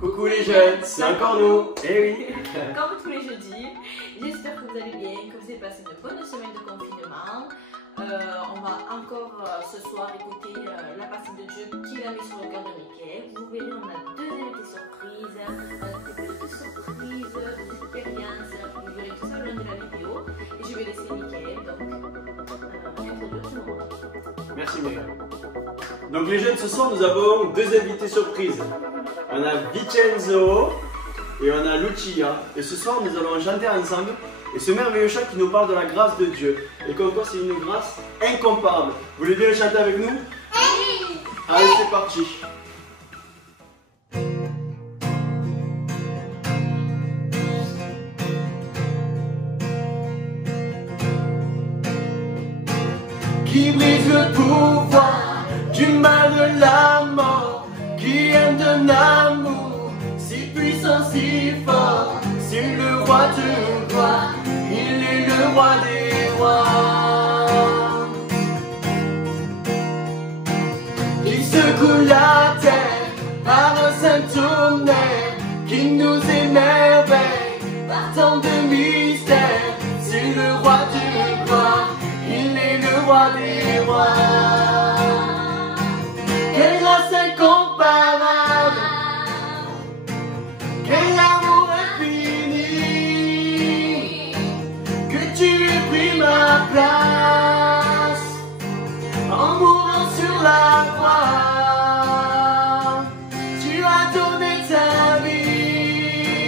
Coucou les jeunes, c'est encore nous. Eh oui. Comme tous les jeudis, j'espère que vous allez bien, que vous avez passé une bonne semaine de confinement. On va encore ce soir écouter la partie de Dieu qu'il a mis sur le cœur de Mickey. Vous verrez, on a deux invités surprises, des petites surprises, des expériences. Vous verrez tout ça au long de la vidéo. Et je vais laisser Mickey, donc introduire ce moment. Merci Myriam. Donc les jeunes, ce soir nous avons deux invités surprises. On a Vincenzo et on a Lucia. Et ce soir nous allons chanter ensemble. Et ce merveilleux chant qui nous parle de la grâce de Dieu. Et comme quoi c'est une grâce incomparable. Vous voulez bien le chanter avec nous? Oui. Allez, c'est parti. Qui brise le pouvoir du mal de la mort, qui aime d'un amour si puissant, si fort. C'est le roi de gloire, il est le roi des rois. Il secoue la terre par un saint tonnerre qui nous émerveille par tant de mystères. C'est le roi de gloire, il est le roi des rois. Quelle grâce incomparable, quel amour infini, que tu aies pris ma place en mourant sur la croix. Tu as donné ta vie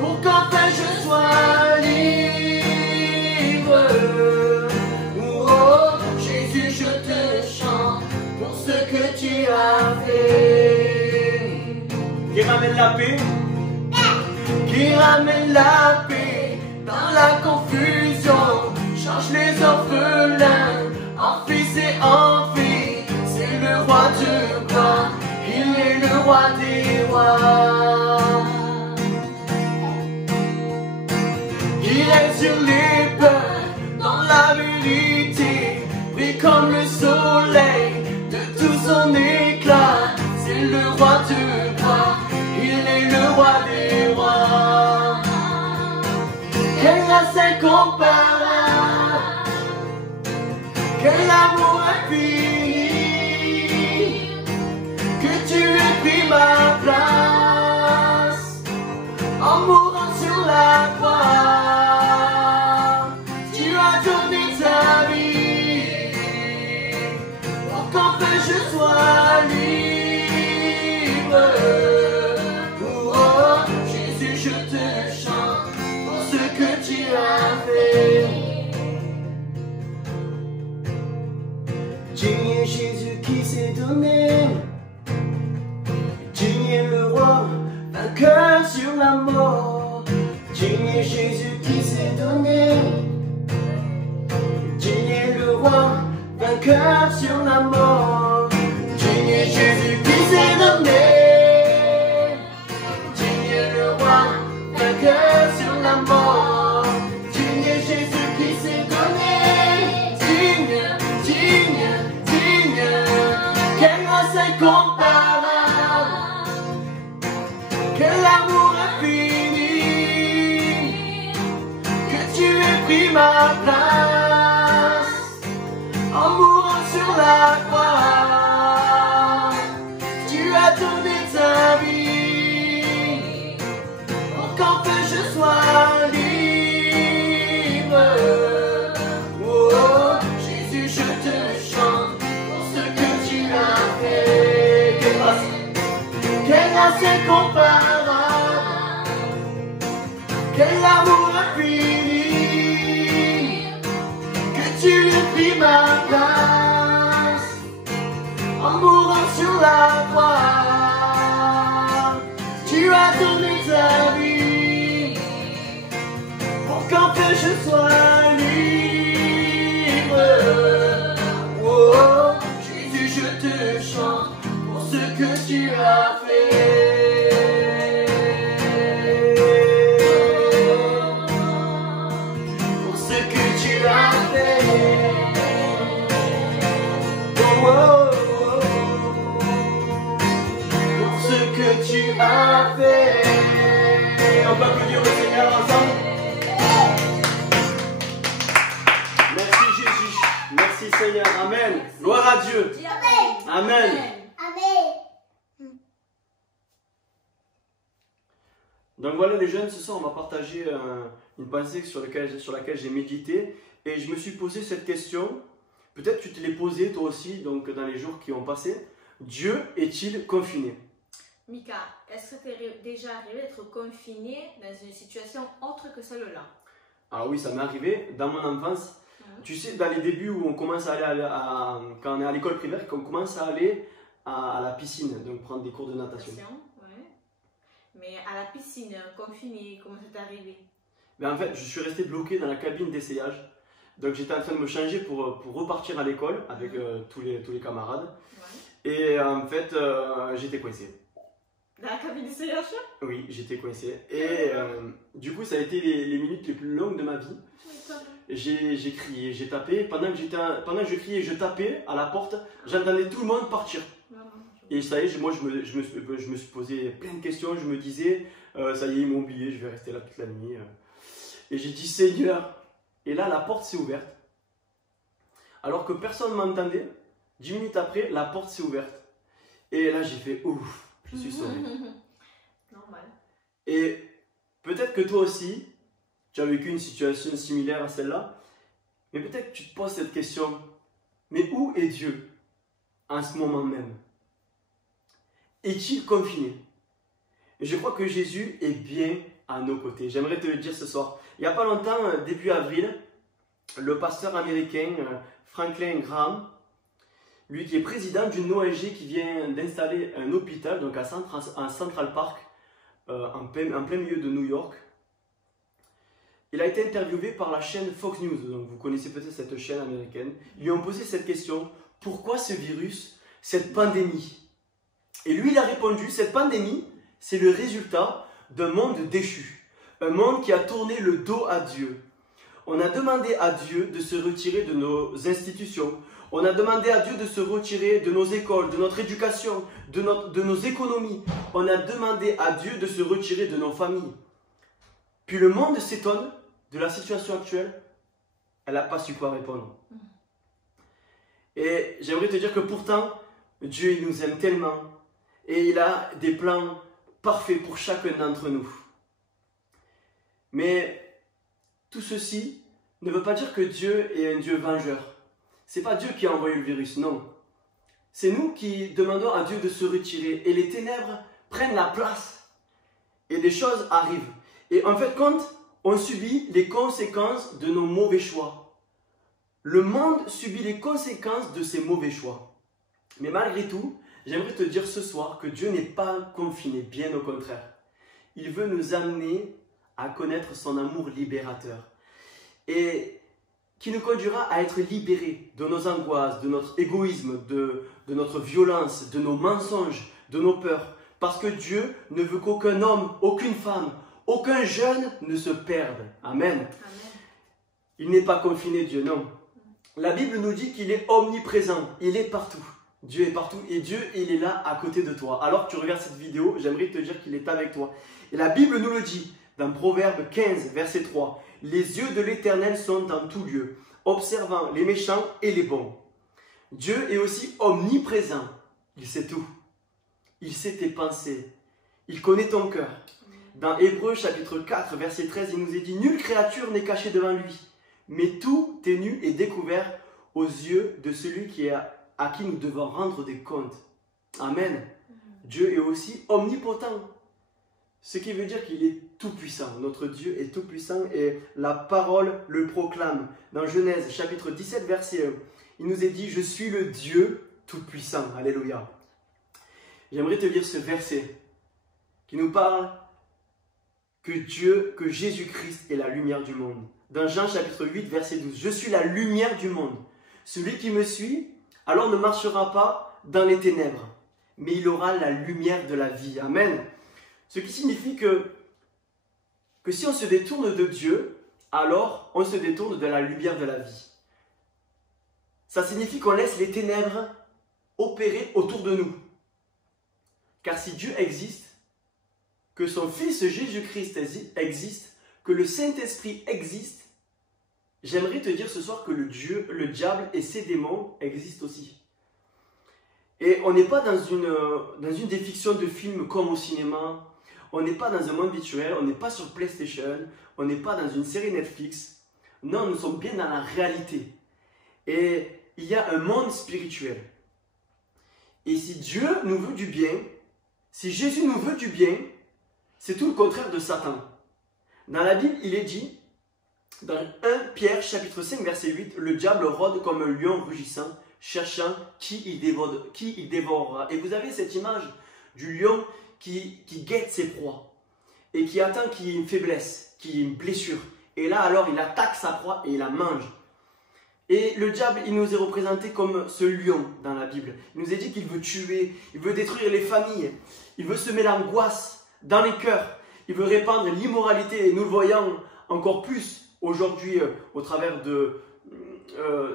pour qu'enfin je sois libre. Oh Jésus, je te chante pour ce que tu as fait. Qui ramène la paix, qui ramène la paix dans la confusion, change les orphelins en fils et en filles. C'est le roi de gloire, il est le roi des rois. Il est sur les peurs dans la vérité, brille comme le soleil de tout son éclat. C'est le roi de gloire, il est le roi des rois. Quelle grâce incomparable, quel amour infini, que tu aies pris ma place en mourant sur la croix. Tu as donné ta vie pour qu'enfin je sois libre. Oh Jésus, je te chante pour ce que tu as fait. Tu es Jésus qui s'est donné, tu es le roi vainqueur sur la mort. Tu es Jésus qui s'est donné, tu es le roi vainqueur sur la mort. Tu es Jésus qui s'est donné, tu es le roi vainqueur sur la mort. Tu es Jésus qui s'est donné, digne, digne, digne. Quelle grâce incomparable, quel amour infini, que tu aies pris ma place en mourant sur la croix. Tu as donné ta vie pour qu'enfin je sois libre. Oh Jésus, je te chante pour ce que tu as fait. Quelle grâce incomparable, quel amour infini, que tu aies pris ma place en mourant sur la croix. Tu as donné ta vie pour qu'enfin je sois libre. Oh Jésus, je te chante pour ce que tu as fait. Gloire à Dieu. Dis Amen. Amen. Amen. Donc voilà les jeunes, ce soir on va partager une pensée sur laquelle j'ai médité et je me suis posé cette question, peut-être tu te l'es posée toi aussi donc dans les jours qui ont passé, Dieu est-il confiné? Mika, est-ce que tu es déjà arrivé d'être confiné dans une situation autre que celle-là? Alors oui, ça m'est arrivé dans mon enfance. Tu sais, dans les débuts où on commence à aller quand on est à l'école primaire, qu'on commence à aller à la piscine, donc prendre des cours de natation. Ouais. Mais à la piscine, confiné, comment c'est arrivé? Ben en fait, je suis resté bloqué dans la cabine d'essayage. Donc j'étais en train de me changer pour repartir à l'école avec tous les camarades. Ouais. Et en fait, j'étais coincé. Dans la cabine d'essayage? Oui, j'étais coincé. Et du coup, ça a été les minutes les plus longues de ma vie. J'ai crié, j'ai tapé. Pendant que je criais et je tapais à la porte, j'entendais tout le monde partir. Et ça y est, moi je me suis posé plein de questions. Je me disais, ça y est, ils m'ont oublié, je vais rester là toute la nuit. Et j'ai dit, Seigneur. Et là, la porte s'est ouverte. Alors que personne ne m'entendait, 10 minutes après, la porte s'est ouverte. Et là, j'ai fait, ouf, je suis sauvé. Normal. Et peut-être que toi aussi, tu as vécu une situation similaire à celle-là, mais peut-être que tu te poses cette question, mais où est Dieu en ce moment même? Est-il confiné? Et je crois que Jésus est bien à nos côtés. J'aimerais te le dire ce soir. Il n'y a pas longtemps, début avril, le pasteur américain Franklin Graham, lui qui est président d'une ONG qui vient d'installer un hôpital donc à Central Park, en plein milieu de New York. Il a été interviewé par la chaîne Fox News, donc vous connaissez peut-être cette chaîne américaine. Ils lui ont posé cette question, pourquoi ce virus, cette pandémie? Et lui il a répondu, cette pandémie, c'est le résultat d'un monde déchu, un monde qui a tourné le dos à Dieu. On a demandé à Dieu de se retirer de nos institutions, on a demandé à Dieu de se retirer de nos écoles, de notre éducation, de nos économies. On a demandé à Dieu de se retirer de nos familles. Puis le monde s'étonne de la situation actuelle. Elle n'a pas su quoi répondre. Et j'aimerais te dire que pourtant, Dieu il nous aime tellement. Et il a des plans parfaits pour chacun d'entre nous. Mais tout ceci ne veut pas dire que Dieu est un Dieu vengeur. C'est pas Dieu qui a envoyé le virus, non. C'est nous qui demandons à Dieu de se retirer. Et les ténèbres prennent la place. Et des choses arrivent. Et en fait, quand on subit les conséquences de nos mauvais choix, le monde subit les conséquences de ses mauvais choix. Mais malgré tout, j'aimerais te dire ce soir que Dieu n'est pas confiné, bien au contraire. Il veut nous amener à connaître son amour libérateur. Et qui nous conduira à être libérés de nos angoisses, de notre égoïsme, de notre violence, de nos mensonges, de nos peurs. Parce que Dieu ne veut qu'aucun homme, aucune femme, aucun jeune ne se perde. Amen. Amen. Il n'est pas confiné, Dieu, non. La Bible nous dit qu'il est omniprésent, il est partout. Dieu est partout et Dieu, il est là à côté de toi. Alors que tu regardes cette vidéo, j'aimerais te dire qu'il est avec toi. Et la Bible nous le dit dans Proverbe 15, verset 3. Les yeux de l'Éternel sont dans tout lieu, observant les méchants et les bons. Dieu est aussi omniprésent. Il sait tout. Il sait tes pensées. Il connaît ton cœur. Dans Hébreux chapitre 4, verset 13, il nous est dit « Nulle créature n'est cachée devant lui, mais tout est nu et découvert aux yeux de celui à qui nous devons rendre des comptes. » Amen. Dieu est aussi omnipotent. Ce qui veut dire qu'il est tout-puissant. Notre Dieu est tout-puissant et la parole le proclame. Dans Genèse chapitre 17, verset 1, il nous est dit « Je suis le Dieu tout-puissant. » Alléluia. J'aimerais te lire ce verset qui nous parle que Jésus-Christ est la lumière du monde. Dans Jean chapitre 8, verset 12, « Je suis la lumière du monde. Celui qui me suit, alors ne marchera pas dans les ténèbres, mais il aura la lumière de la vie. » Amen. Ce qui signifie que si on se détourne de Dieu, alors on se détourne de la lumière de la vie. Ça signifie qu'on laisse les ténèbres opérer autour de nous. Car si Dieu existe, que son Fils Jésus-Christ existe, que le Saint-Esprit existe, j'aimerais te dire ce soir que le diable et ses démons existent aussi. Et on n'est pas dans une des fictions de films comme au cinéma. On n'est pas dans un monde virtuel, on n'est pas sur PlayStation, on n'est pas dans une série Netflix. Non, nous sommes bien dans la réalité. Et il y a un monde spirituel. Et si Dieu nous veut du bien, si Jésus nous veut du bien, c'est tout le contraire de Satan. Dans la Bible, il est dit, dans 1 Pierre chapitre 5 verset 8, le diable rôde comme un lion rugissant, cherchant qui il dévorera. Et vous avez cette image du lion qui guette ses proies et qui attend qu'il y ait une faiblesse, qu'il y ait une blessure. Et là alors il attaque sa proie et il la mange. Et le diable, il nous est représenté comme ce lion dans la Bible. Il nous est dit qu'il veut tuer, il veut détruire les familles, il veut semer l'angoisse dans les cœurs, il veut répandre l'immoralité. Et nous le voyons encore plus aujourd'hui au travers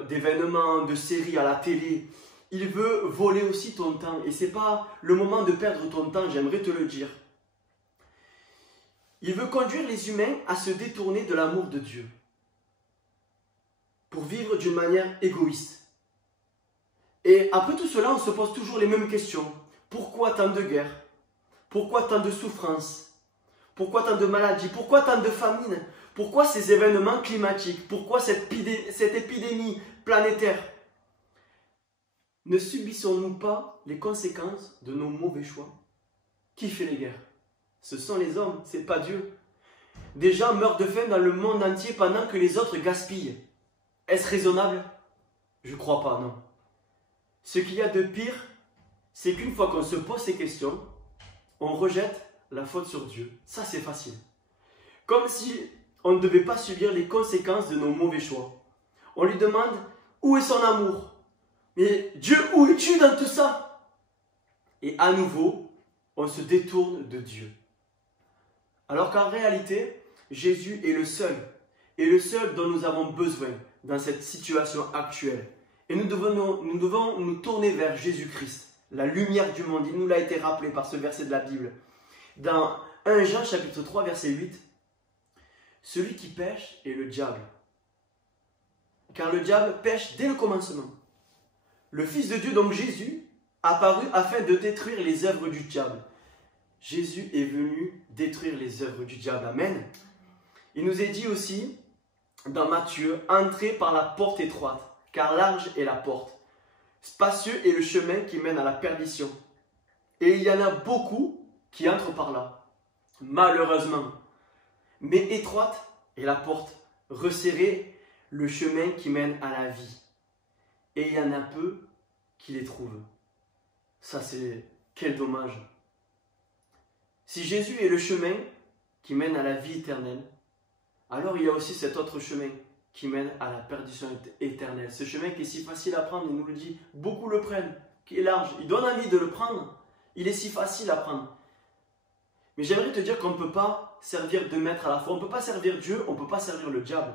d'événements, de séries à la télé. Il veut voler aussi ton temps. Et ce n'est pas le moment de perdre ton temps, j'aimerais te le dire. Il veut conduire les humains à se détourner de l'amour de Dieu pour vivre d'une manière égoïste. Et après tout cela, on se pose toujours les mêmes questions. Pourquoi tant de guerres? Pourquoi tant de souffrances? Pourquoi tant de maladies? Pourquoi tant de famines? Pourquoi ces événements climatiques? Pourquoi cette épidémie planétaire? Ne subissons-nous pas les conséquences de nos mauvais choix? Qui fait les guerres? Ce sont les hommes, ce n'est pas Dieu. Des gens meurent de faim dans le monde entier pendant que les autres gaspillent. Est-ce raisonnable? Je ne crois pas, non. Ce qu'il y a de pire, c'est qu'une fois qu'on se pose ces questions, on rejette la faute sur Dieu. Ça, c'est facile. Comme si on ne devait pas subir les conséquences de nos mauvais choix. On lui demande où est son amour? Mais Dieu, où es-tu dans tout ça? Et à nouveau, on se détourne de Dieu. Alors qu'en réalité, Jésus est le seul dont nous avons besoin dans cette situation actuelle. Et nous devons nous tourner vers Jésus-Christ, la lumière du monde. Il nous l'a été rappelé par ce verset de la Bible. Dans 1 Jean chapitre 3 verset 8, celui qui pêche est le diable. Car le diable pêche dès le commencement. Le Fils de Dieu, donc Jésus, apparu afin de détruire les œuvres du diable. Jésus est venu détruire les œuvres du diable. Amen. Il nous est dit aussi, dans Matthieu, entrez par la porte étroite, car large est la porte. Spacieux est le chemin qui mène à la perdition. Et il y en a beaucoup qui entrent par là, malheureusement. Mais étroite est la porte, resserrée le chemin qui mène à la vie. Et il y en a peu qui les trouvent. Ça, c'est quel dommage. Si Jésus est le chemin qui mène à la vie éternelle, alors il y a aussi cet autre chemin qui mène à la perdition éternelle. Ce chemin qui est si facile à prendre, il nous le dit, beaucoup le prennent, qui est large. Il donne envie de le prendre. Il est si facile à prendre. Mais j'aimerais te dire qu'on ne peut pas servir deux maîtres à la fois. On ne peut pas servir Dieu, on ne peut pas servir le diable.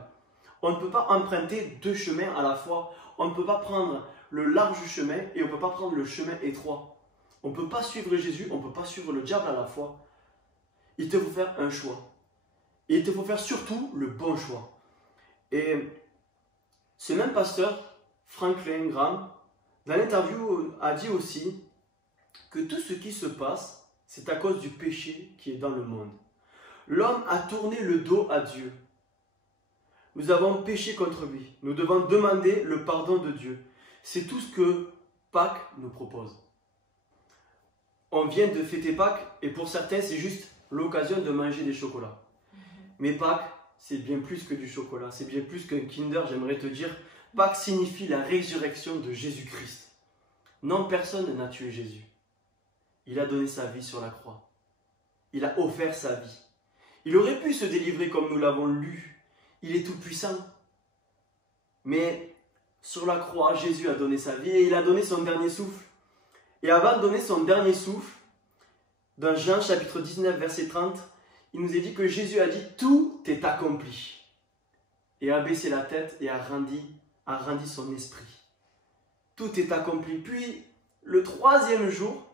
On ne peut pas emprunter deux chemins à la fois. On ne peut pas prendre le large chemin et on ne peut pas prendre le chemin étroit. On ne peut pas suivre Jésus, on ne peut pas suivre le diable à la fois. Il te faut faire un choix. Et il te faut faire surtout le bon choix. Et ce même pasteur, Franklin Graham, dans l'interview, a dit aussi que tout ce qui se passe, c'est à cause du péché qui est dans le monde. L'homme a tourné le dos à Dieu. Nous avons péché contre lui. Nous devons demander le pardon de Dieu. C'est tout ce que Pâques nous propose. On vient de fêter Pâques et pour certains, c'est juste l'occasion de manger des chocolats. Mais Pâques, c'est bien plus que du chocolat. C'est bien plus qu'un Kinder, j'aimerais te dire. Pâques signifie la résurrection de Jésus-Christ. Non, personne n'a tué Jésus. Il a donné sa vie sur la croix. Il a offert sa vie. Il aurait pu se délivrer comme nous l'avons lu. Il est tout puissant. Mais sur la croix, Jésus a donné sa vie et il a donné son dernier souffle. Et avant de donner son dernier souffle, dans Jean chapitre 19, verset 30, il nous est dit que Jésus a dit « Tout est accompli » et a baissé la tête et a rendu son esprit. Tout est accompli. Puis, le troisième jour,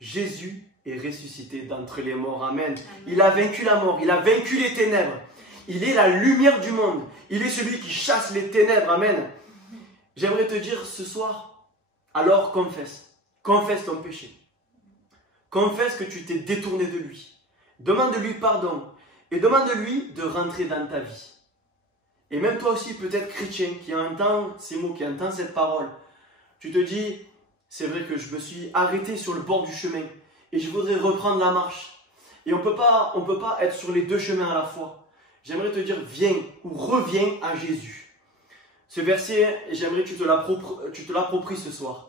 Jésus est ressuscité d'entre les morts. Amen. Il a vaincu la mort, il a vaincu les ténèbres. Il est la lumière du monde. Il est celui qui chasse les ténèbres. Amen. J'aimerais te dire ce soir, alors confesse. confesse ton péché. Confesse que tu t'es détourné de lui. Demande-lui pardon et demande-lui de rentrer dans ta vie. Et même toi aussi, peut-être chrétien, qui entend ces mots, qui entend cette parole, tu te dis, c'est vrai que je me suis arrêté sur le bord du chemin et je voudrais reprendre la marche. Et on peut pas être sur les deux chemins à la fois. J'aimerais te dire, viens ou reviens à Jésus. Ce verset, j'aimerais que tu te l'appropries ce soir.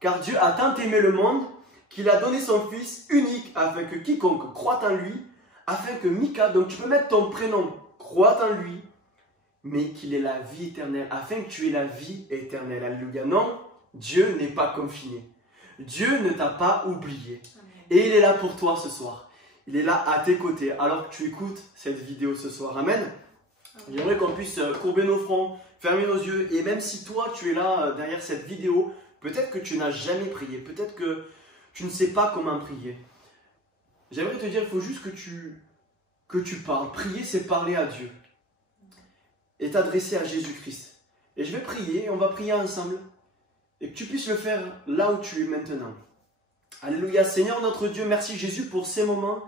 Car Dieu a tant aimé le monde qu'il a donné son Fils unique afin que quiconque croit en lui, afin que Mika, donc tu peux mettre ton prénom, croit en lui, mais qu'il ait la vie éternelle, afin que tu aies la vie éternelle. Alléluia. Non, Dieu n'est pas confiné. Dieu ne t'a pas oublié. Et il est là pour toi ce soir. Il est là à tes côtés, alors que tu écoutes cette vidéo ce soir. Amen. J'aimerais qu'on puisse courber nos fronts, fermer nos yeux, et même si toi tu es là derrière cette vidéo, peut-être que tu n'as jamais prié, peut-être que tu ne sais pas comment prier. J'aimerais te dire, il faut juste que tu parles. Prier, c'est parler à Dieu et t'adresser à Jésus-Christ. Et je vais prier, on va prier ensemble, et que tu puisses le faire là où tu es maintenant. Alléluia. Seigneur notre Dieu, merci Jésus pour ces moments.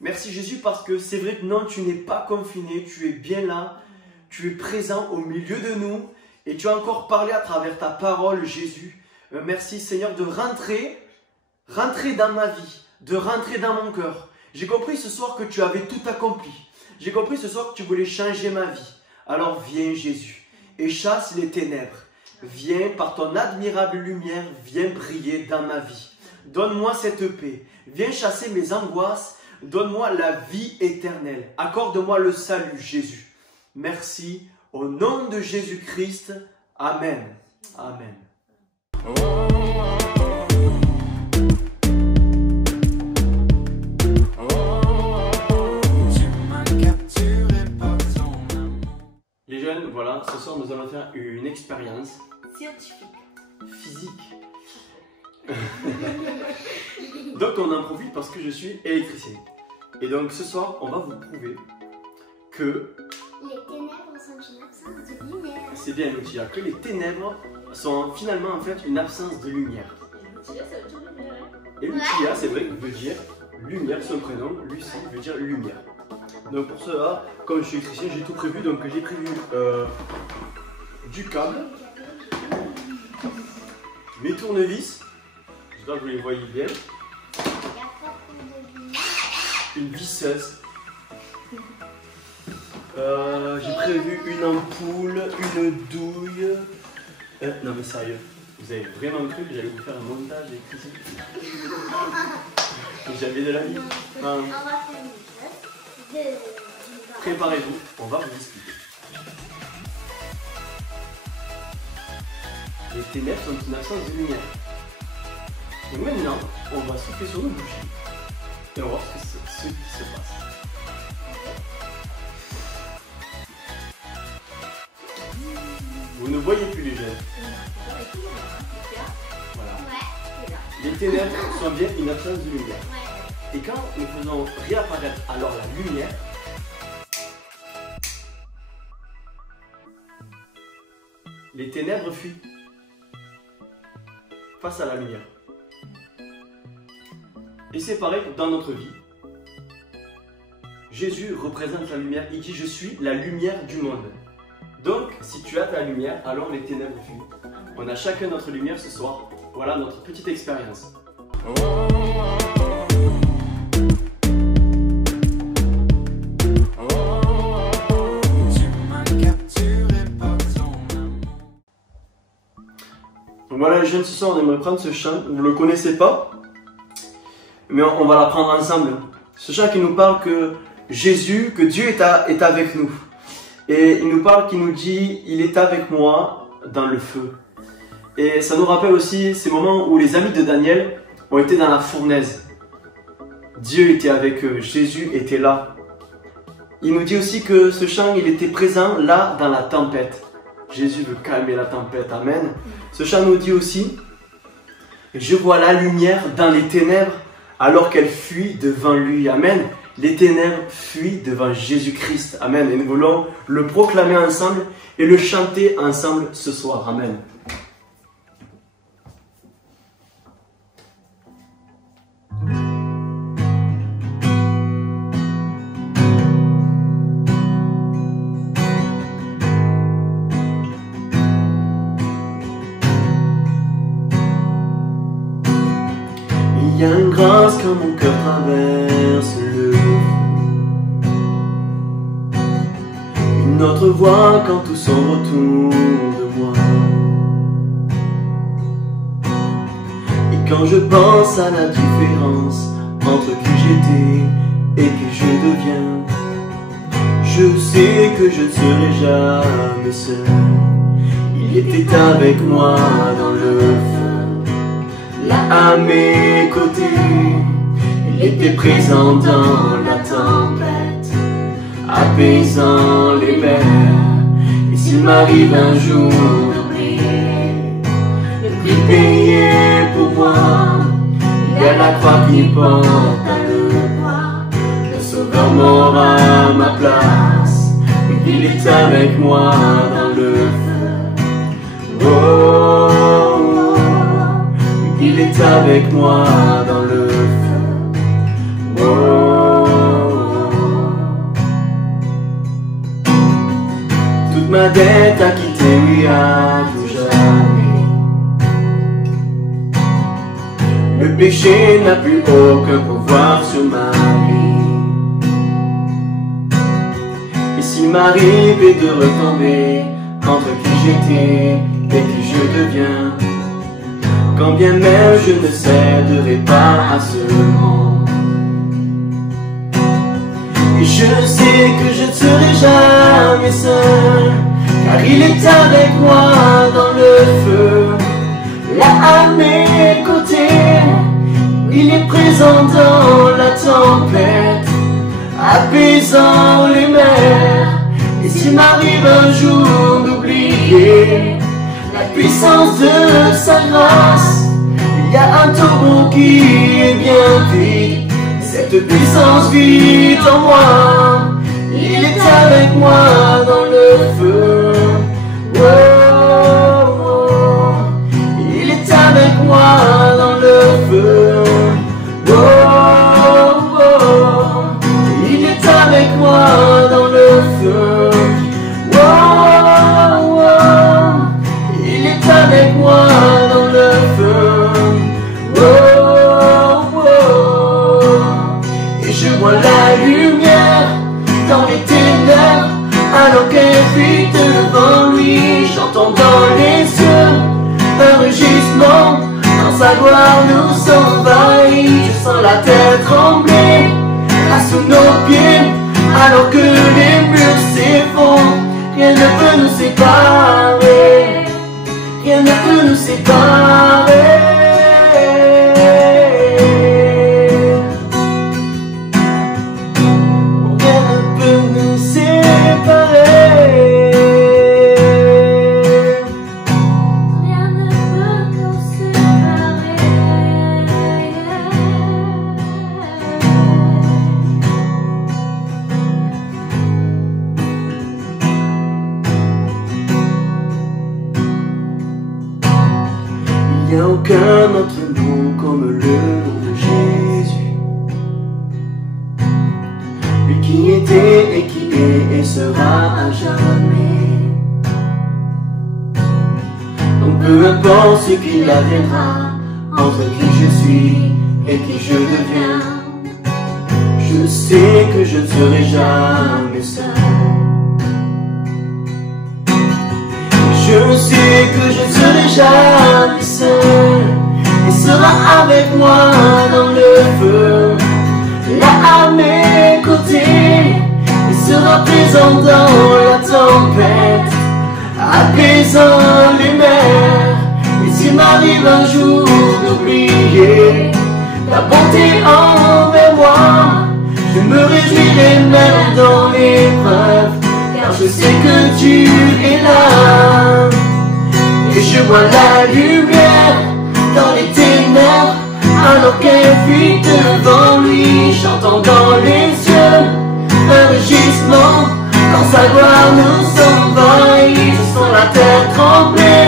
Merci Jésus parce que c'est vrai que non, tu n'es pas confiné, tu es bien là, tu es présent au milieu de nous et tu as encore parlé à travers ta parole Jésus. Merci Seigneur de rentrer dans ma vie, de rentrer dans mon cœur. J'ai compris ce soir que tu avais tout accompli. J'ai compris ce soir que tu voulais changer ma vie. Alors viens Jésus et chasse les ténèbres. Viens par ton admirable lumière, viens briller dans ma vie. Donne-moi cette paix. Viens chasser mes angoisses. Donne-moi la vie éternelle. Accorde-moi le salut, Jésus. Merci. Au nom de Jésus-Christ. Amen. Amen. Les jeunes, voilà, ce soir nous allons faire une expérience scientifique. Physique. Donc on en profite parce que je suis électricien. Et donc ce soir, on va vous prouver que les ténèbres sont une absence de lumière. C'est bien l'outil, que les ténèbres sont finalement en fait une absence de lumière. Et l'outil, c'est vrai qu'il veut dire lumière, son prénom, Lucie veut dire lumière. Donc pour cela, comme je suis électricien, j'ai tout prévu. Donc j'ai prévu du câble, mes tournevis, j'espère que vous les voyez bien, une visseuse, j'ai prévu une ampoule, une douille. Non mais sérieux, vous avez vraiment cru que j'allais vous faire un montage d'électricité? J'avais de la vie. On va faire une chose. Préparez-vous, on va vous expliquer. Les ténèbres sont une absence de lumière. Et maintenant, on va souffler sur nos bougies. Et on va voir ce qui se passe. Vous ne voyez plus les jeunes. Voilà. Les ténèbres sont bien une absence de lumière. Et quand nous faisons réapparaître alors la lumière, les ténèbres fuient face à la lumière. Et c'est pareil dans notre vie. Jésus représente la lumière. Il dit « Je suis la lumière du monde ». Donc, si tu as ta lumière, alors les ténèbres fuient. On a chacun notre lumière ce soir. Voilà notre petite expérience. Voilà les jeunes, ce soir on aimerait prendre ce chant, vous ne le connaissez pas, mais on va l'apprendre ensemble. Ce chant qui nous parle que Jésus, que Dieu est avec nous. Et il nous parle, qui nous dit, il est avec moi dans le feu. Et ça nous rappelle aussi ces moments où les amis de Daniel ont été dans la fournaise. Dieu était avec eux, Jésus était là. Il nous dit aussi que ce chant, il était présent là dans la tempête. Jésus veut calmer la tempête, amen. Ce chant nous dit aussi, je vois la lumière dans les ténèbres alors qu'elle fuit devant lui, amen. Les ténèbres fuient devant Jésus-Christ, amen. Et nous voulons le proclamer ensemble et le chanter ensemble ce soir, amen. y a une grâce quand mon cœur traverse le feu. Une autre voix quand tout sombre autour de moi. Et quand je pense à la différence entre qui j'étais et qui je deviens, je sais que je ne serai jamais seul. Il était avec moi dans le feu, là à mes côtés. Il était présent dans la tempête, apaisant les mers. Et s'il m'arrive un jour d'oublier le prix payé pour moi, il y a la croix qui porte à le poids. Le Sauveur mort à ma place, il est avec moi dans le feu. Oh, oh, il est avec moi dans le feu. Oh, oh. Toute ma dette à quitter, oui, à tout jamais. Le péché n'a plus aucun pouvoir sur ma vie. Et s'il m'arrivait de retomber entre qui j'étais et qui je deviens, quand bien même je ne céderai pas à ce monde. Et je sais que je ne serai jamais seul, car il est avec moi dans le feu, là à mes côtés. Il est présent dans la tempête, apaisant les mers. Et s'il m'arrive un jour d'oublier la puissance de sa grâce, il y a un tombeau qui est bien vide. Cette puissance vit en moi. Il est avec moi dans le feu. Oh, oh. Il est avec moi dans le feu. Oh, oh. Il est avec moi dans le feu. Oh, oh. Il est avec moi dans le feu. Oh, oh. Et je vois la lumière dans les ténèbres, alors qu'elle fuit devant lui. J'entends dans les cieux un rugissement, dans sa gloire nous envahit. Je sens la terre trembler là sous nos pieds, alors que les murs s'effondrent. Rien ne peut nous séparer, rien ne peut nous séparer. Rien ne peut nous séparer. Rien ne peut nous séparer. Il n'y a aucun autre nom comme le nom de Jésus. Lui qui était et qui est et sera à jamais. Donc peu importe ce qu'il adviendra, entre qui je suis et qui je deviens, je sais que je ne serai jamais seul. Je sais que je ne serai jamais seul. Il sera avec moi dans le feu, là à mes côtés. Il sera présent dans la tempête, apaisant les mers. Et s'il m'arrive un jour d'oublier la bonté envers moi, je me réjouirai même dans l'épreuve, car je sais que tu es là. Et je vois la lumière dans les ténèbres, alors qu'elle fuit devant lui. J'entends dans les yeux un rugissement, quand sa gloire nous envahit. Je sens la terre trembler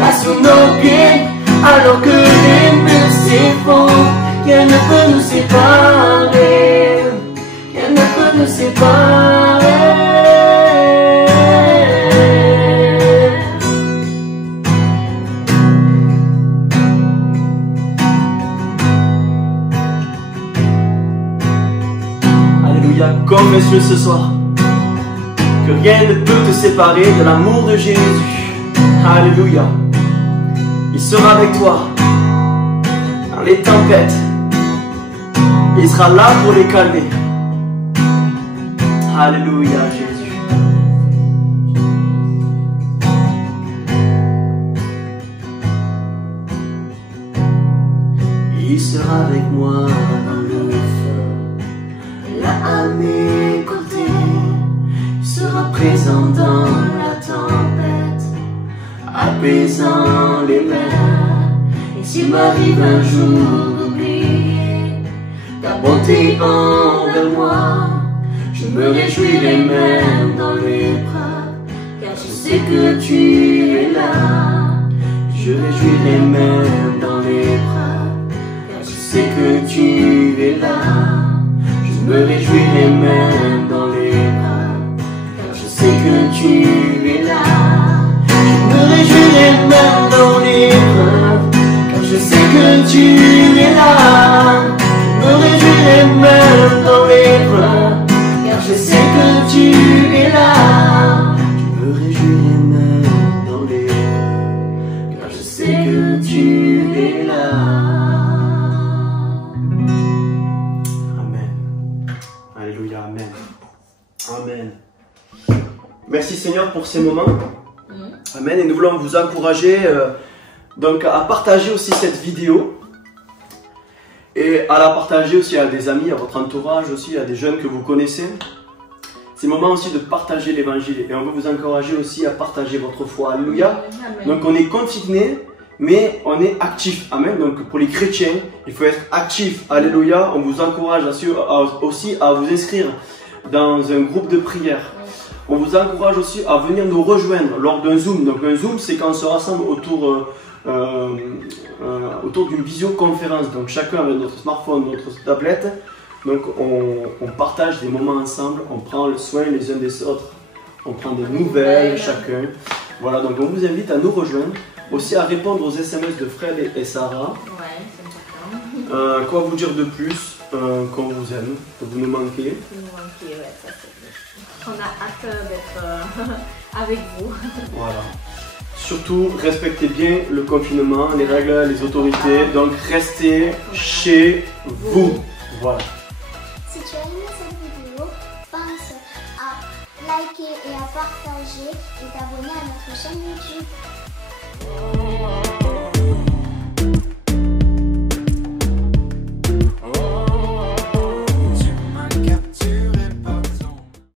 là sous nos pieds, alors que les murs s'effondrent. Rien ne peut nous séparer, rien ne peut nous séparer. Dieu ce soir que rien ne peut te séparer de l'amour de Jésus. Alléluia. Il sera avec toi dans les tempêtes. Il sera là pour les calmer. Alléluia, Jésus. Il sera avec moi dans le feu, là à mes côtés. Il sera présent dans la tempête, apaisant les mers. Et s'il m'arrive un jour d'oublier ta bonté envers moi, je me réjouirai même dans l'épreuve, car je sais que tu es là. Je réjouirai même dans l'épreuve, car je sais que tu es là. Je me réjouirai même dans l'épreuve, car je sais que tu es là. Je me réjouirai même dans l'épreuve, car je sais que tu es là. Je me réjouirai même dans l'épreuve, car je sais que tu es là. Je me réjouirai même dans l'épreuve, car je sais que tu es là. Amen. Alléluia, amen. Amen. Merci Seigneur pour ces moments. Amen. Et nous voulons vous encourager donc à partager aussi cette vidéo. Et à la partager aussi à des amis, à votre entourage aussi, à des jeunes que vous connaissez. C'est le moment aussi de partager l'évangile. Et on veut vous encourager aussi à partager votre foi. Alléluia. Donc on est confiné, mais on est actif. Amen. Donc pour les chrétiens, il faut être actif. Alléluia. On vous encourage aussi à vous inscrire dans un groupe de prière. On vous encourage aussi à venir nous rejoindre lors d'un Zoom. Donc un Zoom, c'est quand on se rassemble autour d'une visioconférence. Donc chacun avec notre smartphone, notre tablette. Donc on partage des moments ensemble, on prend le soin les uns des autres, on prend des nouvelles chacun. Voilà, donc on vous invite à nous rejoindre, aussi à répondre aux SMS de Fred et Sarah. Ouais, c'est important. Quoi vous dire de plus, qu'on vous aime, que vous nous manquez. Vous nous manquez, ouais, ça c'est. On a hâte d'être avec vous. Voilà. Surtout, respectez bien le confinement, les règles, les autorités. Donc, restez chez vous. Voilà. Si tu as aimé cette vidéo, pense à liker et à partager et t'abonner à notre chaîne YouTube.